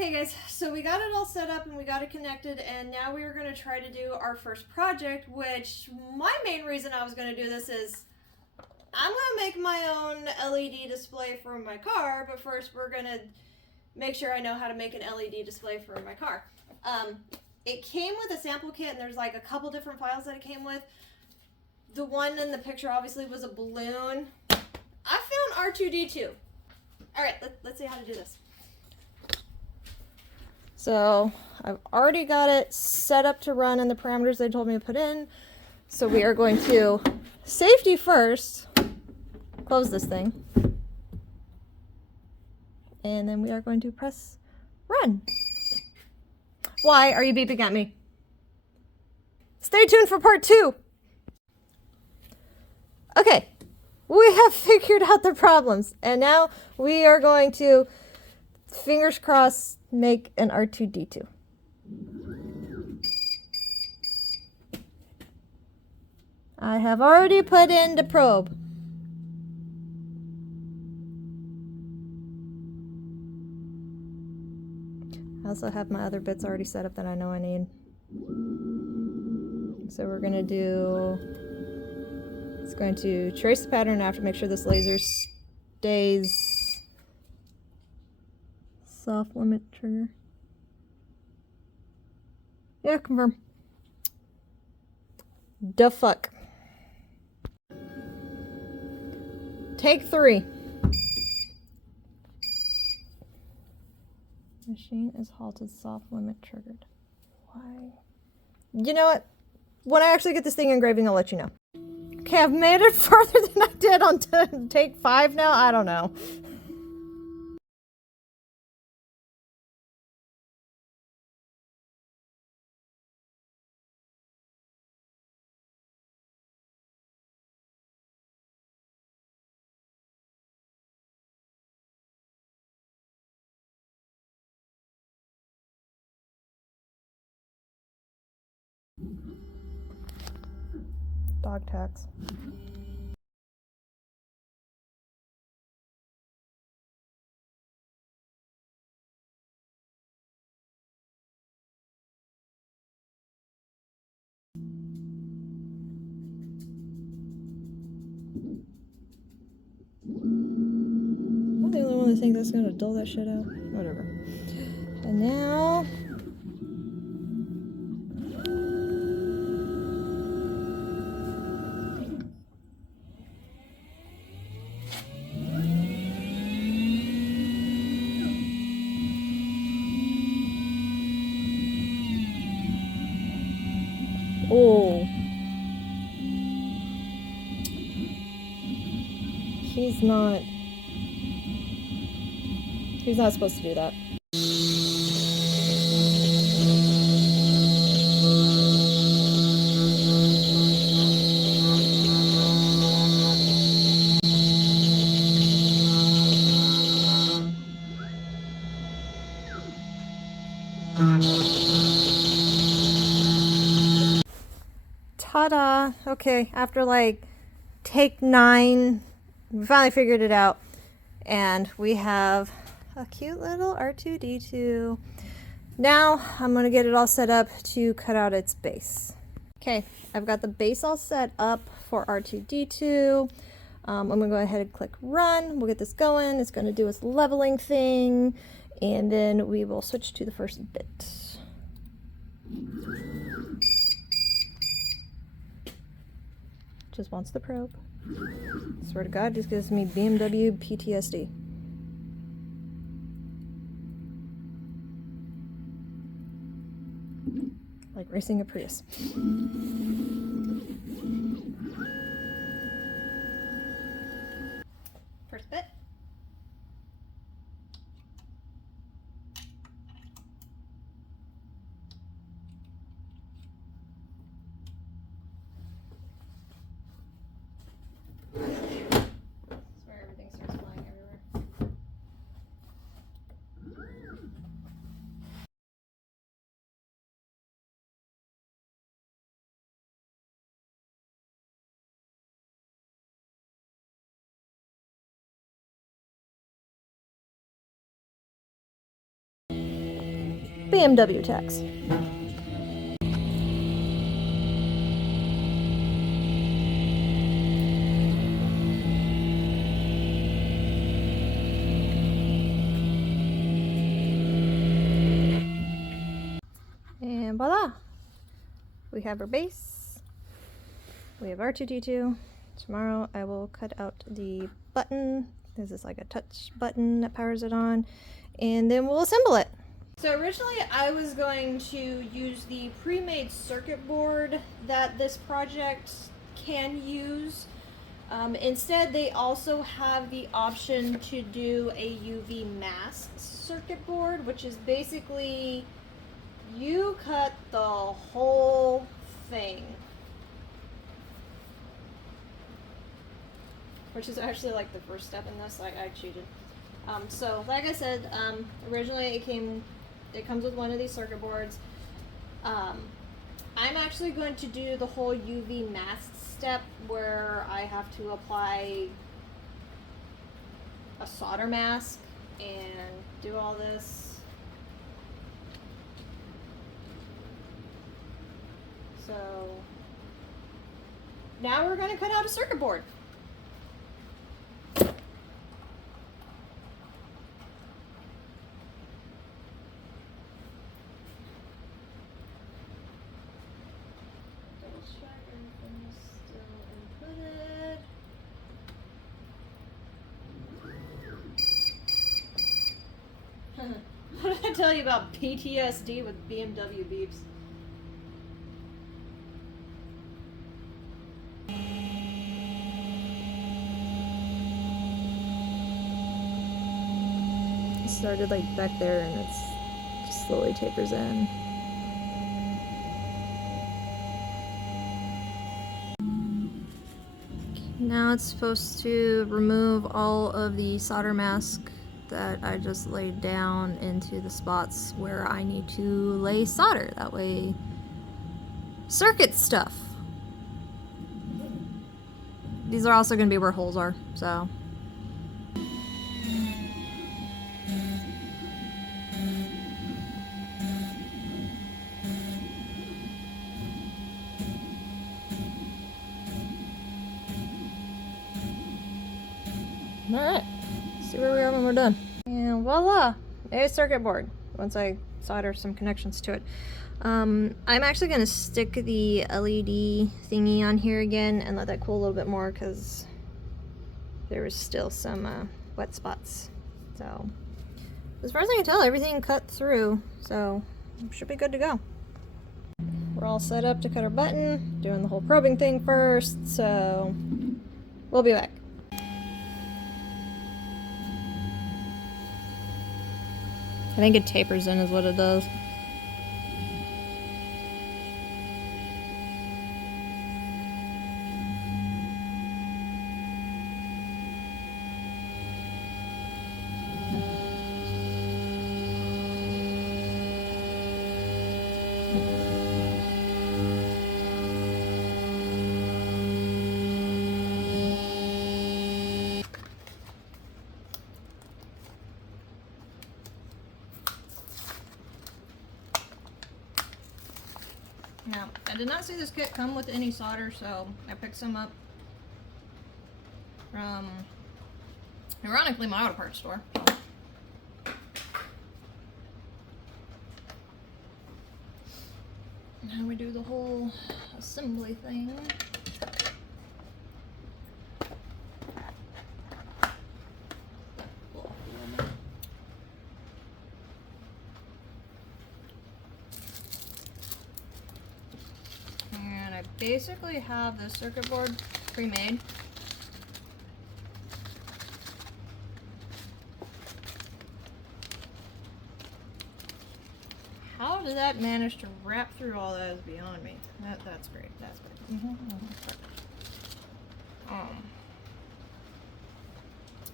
Okay guys, so we got it all set up and we got it connected, and now we are going to try to do our first project, which my main reason I was going to do this is I'm going to make my own LED display for my car, but first we're going to make sure I know how to make an LED display for my car. It came with a sample kit, and there's like a couple different files that it came with. The one in the picture obviously was a balloon. I found R2-D2. Alright, let's see how to do this. So I've already got it set up to run in the parameters they told me to put in. So we are going to safety first, close this thing, and then we are going to press run. Why are you beeping at me? Stay tuned for part 2. Okay, we have figured out the problems, and now we are going to, fingers crossed, make an R2-D2. I have already put in the probe. I also have my other bits already set up that I know I need. So we're going to do, it's going to trace the pattern. I have to make sure this laser stays soft limit trigger. Yeah, confirm. Da fuck. Take 3. Machine is halted, soft limit triggered. Why? You know what? When I actually get this thing engraving, I'll let you know. Okay, I've made it farther than I did on take 5 now. I don't know. Dog tags. I'm the only one that thinks that's gonna dull that shit out. Whatever. And now oh. He's not supposed to do that. Ta-da! Okay, after like take 9, we finally figured it out. And we have a cute little R2-D2. Now I'm going to get it all set up to cut out its base. Okay, I've got the base all set up for R2-D2. I'm going to go ahead and click run. We'll get this going. It's going to do its leveling thing. And then we will switch to the first bit. Just wants the probe. Swear to God, just gives me BMW PTSD. Like racing a Prius. First bit. BMW tax. And voila! We have our base. We have R2D2. Tomorrow I will cut out the button. This is like a touch button that powers it on. And then we'll assemble it. So originally I was going to use the pre-made circuit board that this project can use. Instead, they also have the option to do a UV mask circuit board, which is basically you cut the whole thing. Which is actually like the first step in this. I cheated. So like I said, originally it comes with one of these circuit boards. I'm actually going to do the whole UV mask step where I have to apply a solder mask and do all this. So now we're going to cut out a circuit board. What did I tell you about PTSD with BMW beeps? It started like back there and it's just slowly tapers in. Now it's supposed to remove all of the solder mask that I just laid down into the spots where I need to lay solder. That way, circuit stuff. These are also going to be where holes are, so. Alright, see where we are when we're done. And voila! A circuit board, once I solder some connections to it. I'm actually going to stick the LED thingy on here again and let that cool a little bit more because there was still some wet spots. So, as far as I can tell, everything cut through, so should be good to go. We're all set up to cut our button, doing the whole probing thing first, so we'll be back. I think it tapers in is what it does. Now, I did not see this kit come with any solder, so I picked some up from, ironically, my auto parts store. Now we do the whole assembly thing. I basically have the circuit board pre-made. How did that manage to wrap through all that is beyond me. That's great. That's great.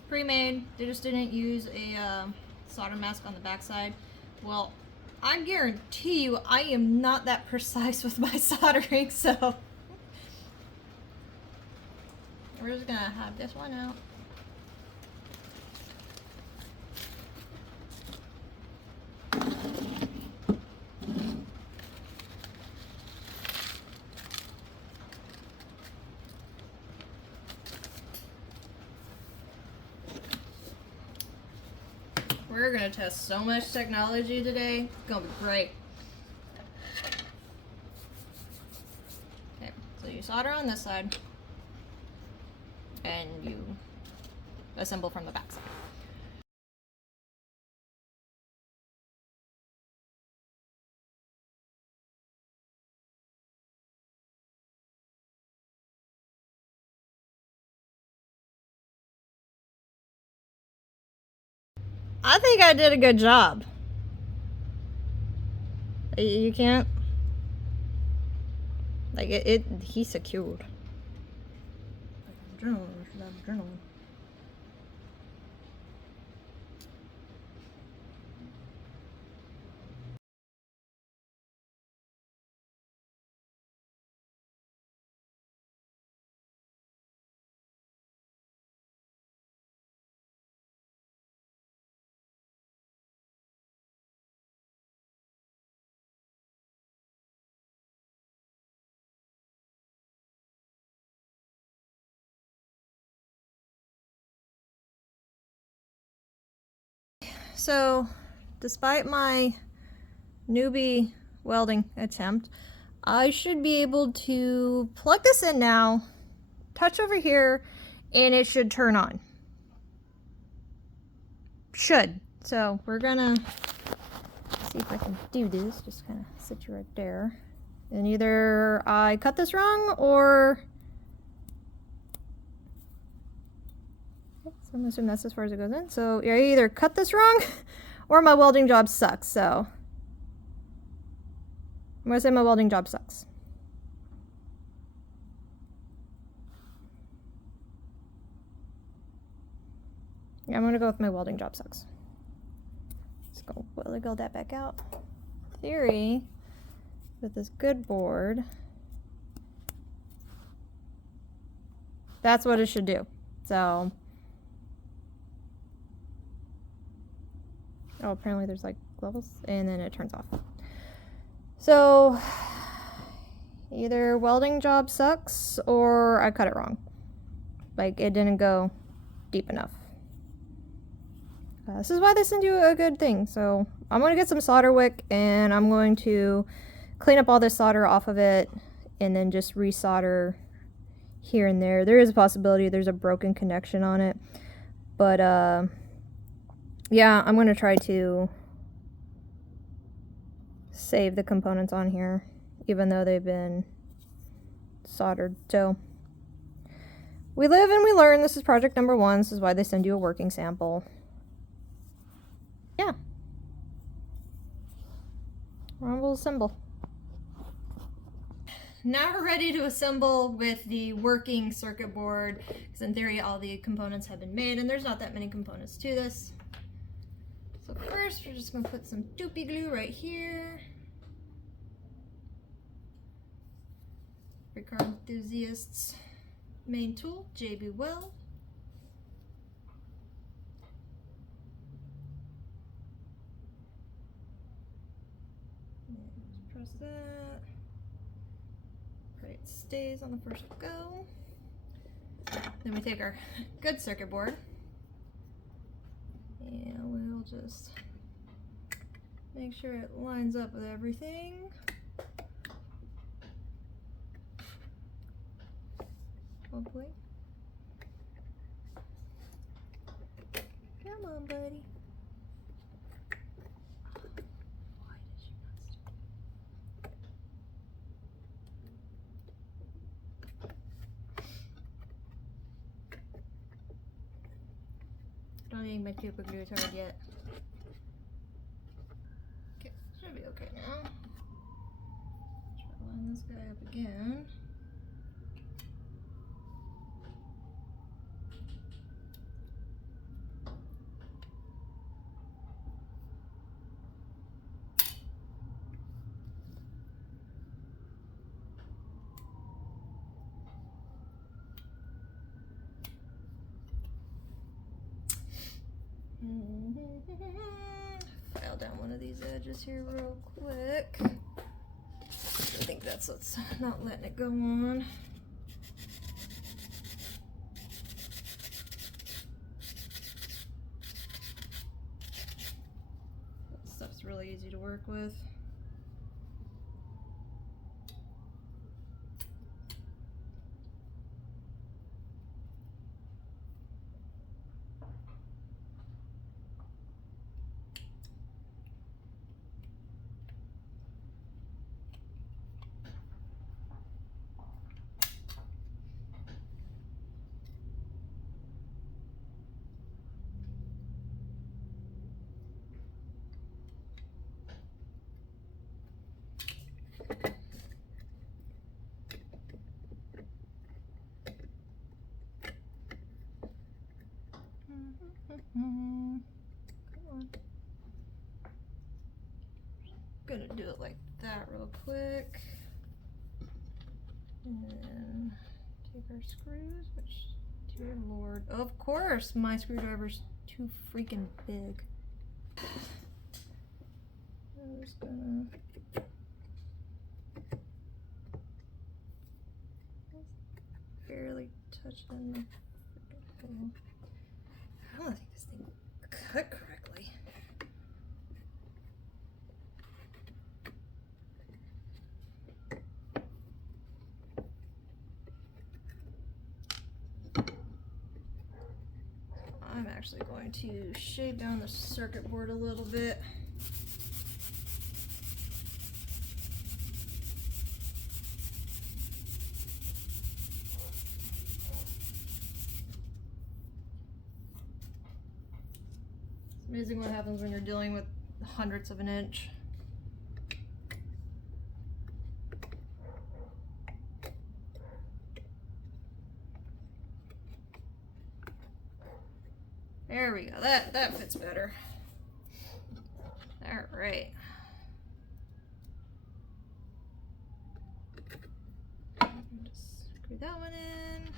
Pre-made. They just didn't use a solder mask on the backside. Well, I guarantee you I am not that precise with my soldering, so we're just gonna have this one out. gonna test so much technology today. It's gonna be great. Okay, so you solder on this side, and you assemble from the back side. I think I did a good job. You can't? Like, he secured. Journal. So, despite my newbie welding attempt, I should be able to plug this in now, touch over here, and it should turn on. Should. So, we're gonna see if I can do this. Just kind of sit you right there. And either I cut this wrong or... So I'm gonna assume that's as far as it goes in. So I either cut this wrong or my welding job sucks. So I'm gonna say my welding job sucks. Yeah, I'm gonna go with my welding job sucks. Let's go wiggle that back out. Theory with this good board, that's what it should do. So, oh, apparently there's like levels, and then it turns off. So, either welding job sucks or I cut it wrong. Like, it didn't go deep enough. This is why they send you a good thing. So, I'm going to get some solder wick, and I'm going to clean up all this solder off of it, and then just resolder here and there. There is a possibility there's a broken connection on it. But, yeah, I'm going to try to save the components on here, even though they've been soldered. So, we live and we learn. This is project number 1. This is why they send you a working sample. Yeah. We'll assemble. Now we're ready to assemble with the working circuit board, because in theory all the components have been made and there's not that many components to this. So first we're just going to put some doopy glue right here. For car enthusiasts, main tool, JB Weld. Press that. Pray it stays on the first go. Then we take our good circuit board and we'll just make sure it lines up with everything. Hopefully. Come on, buddy. Don't think my super glue is hard yet. Okay, should be okay now. Try to line this guy up again. File down one of these edges here real quick. I think that's what's not letting it go on. It's really easy to work with. Come on. Gonna do it like that real quick. And then take our screws, which, dear Lord, of course, my screwdriver's too freaking big. I'm just gonna barely touch in the freaking hole. I don't think this thing cut correctly. I'm actually going to shave down the circuit board a little bit. It's amazing what happens when you're dealing with hundredths of an inch. There we go. That fits better. All right. Just screw that one in.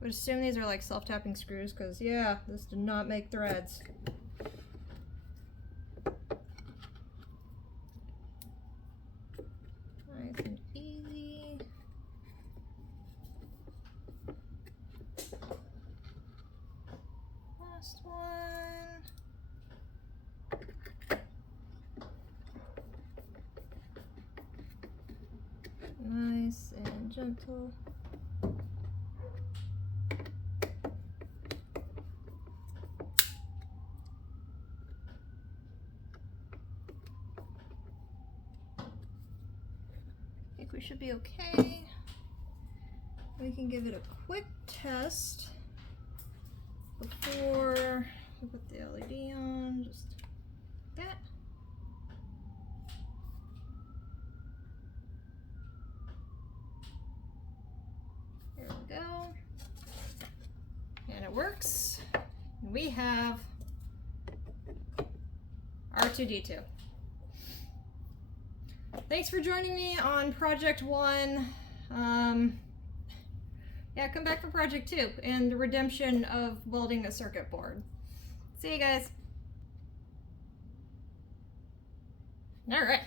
I would assume these are like self-tapping screws because, yeah, this did not make threads. Nice and easy. Last one. Nice and gentle. I think we should be okay. We can give it a quick test before we put the LED on, just like that. There we go. And it works. We have R2-D2. Thanks for joining me on Project 1. Yeah, come back for Project 2 and the redemption of welding a circuit board. See you guys. All right.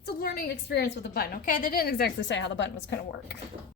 It's a learning experience with the button, okay? They didn't exactly say how the button was going to work.